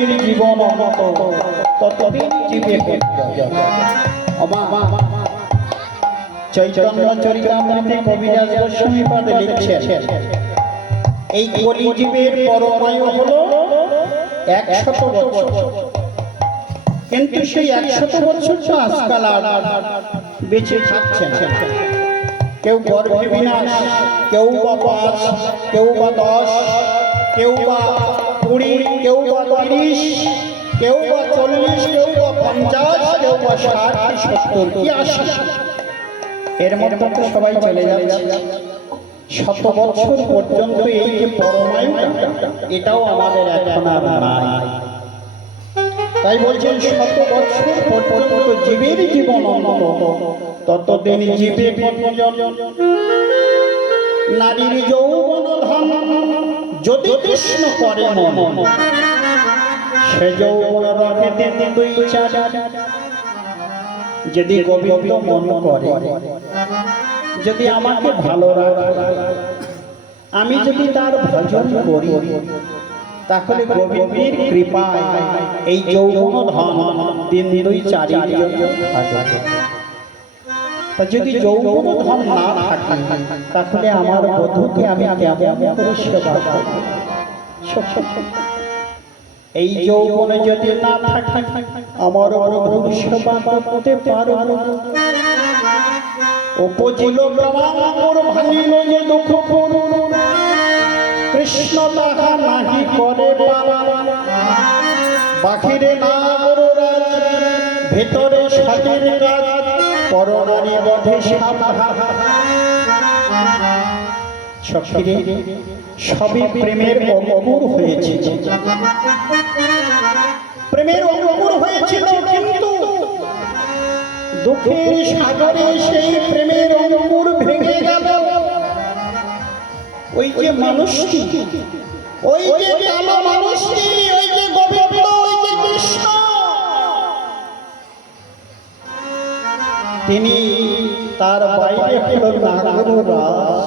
দিনের জীবন অমত ততদিন জীবে চৈতন্য চরিতামৃতে কবিরাজ গোস্বামীপাদ লিখছেন এই কলিজীবের পরমায়ু হলো 100 বছর, কিন্তু সেই 100 বছর তো আজকাল আর বেঁচে থাকছেন। কেউ গর্ভে বিনাশ, কেউ বা 5, কেউ বা 10, কেউ বা 20, কেউ বা 30, কেউ বা 40, কেউ বা 50, কেউ বা 60, 70 কি 80, এর মধ্যে তো সবাই চলে যাচ্ছে। 100 বছর পর্যন্ত এই যে পরমায়ু এটাও আমাদের এখন আর নাই। তাই বলছেন 100 বছর পর্যন্ত জীবের জীবন অনন্ত ততদিন জীবে নারীর যৌবন ধাম যদি কৃষ্ণ করে মন সে যৌবন রাখে 2-4 যদি গোবিন্দ মন করে, যদি আমাকে ভালো রাখে, আমি যদি তার ভজন করি, তাহলে গোবিন্দের কৃপায় এই যৌবন ধন 3-2-4 থাকে। তা যদি যৌবন ধন না থাকে তাহলে আমার বধূকে আমি কেমন করে সেবা করব? এই যৌবনে যদি না থাকে আমার বধূর সেবা করতে পারব না। উপজিল ব্রহ্মাঙ্গর ভাঙিল যে দুঃখ কৃষ্ণ তাহা নাহি করে বাহিরে না গরুরাজ ভেতরে সঠিক কাজ পরনারী বধে সখীরে সবই প্রেমের অঙ্কুর হয়েছে, প্রেমের অঙ্কুর হয়েছিল, কিন্তু দুঃখের সাগরে সেই প্রেমের অঙ্কুর ভেঙে গেল। ওই যে মানুষটি, ওই যে কালো মানুষটি, ওই যে গোবিন্দ, ওই যে কৃষ্ণ, তিনি তার বাইরে হল নাগরাজ,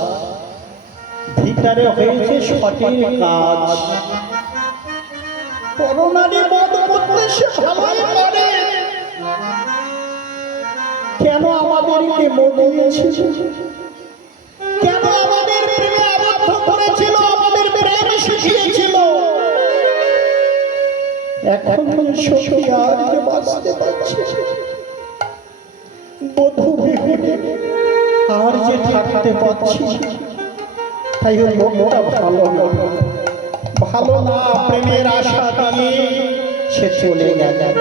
ভিতরে হয়েছে সঠিক কাজ। পরনারী বধ করতে সে ভালোই পারে, কেন আমাদেরকে মরিয়েছিল, কেন আমাদের প্রেমে আবদ্ধ করেছিল, আমাদের প্রেম শিখিয়েছিল। এখন সখী আর যে বাঁচতে পারছে বধূ বিহীনে, আর যে থাকতে পারছি, তাই লোকটা ভালো না, ভালো না। প্রেমের আশা দিয়ে সে চলে গেল।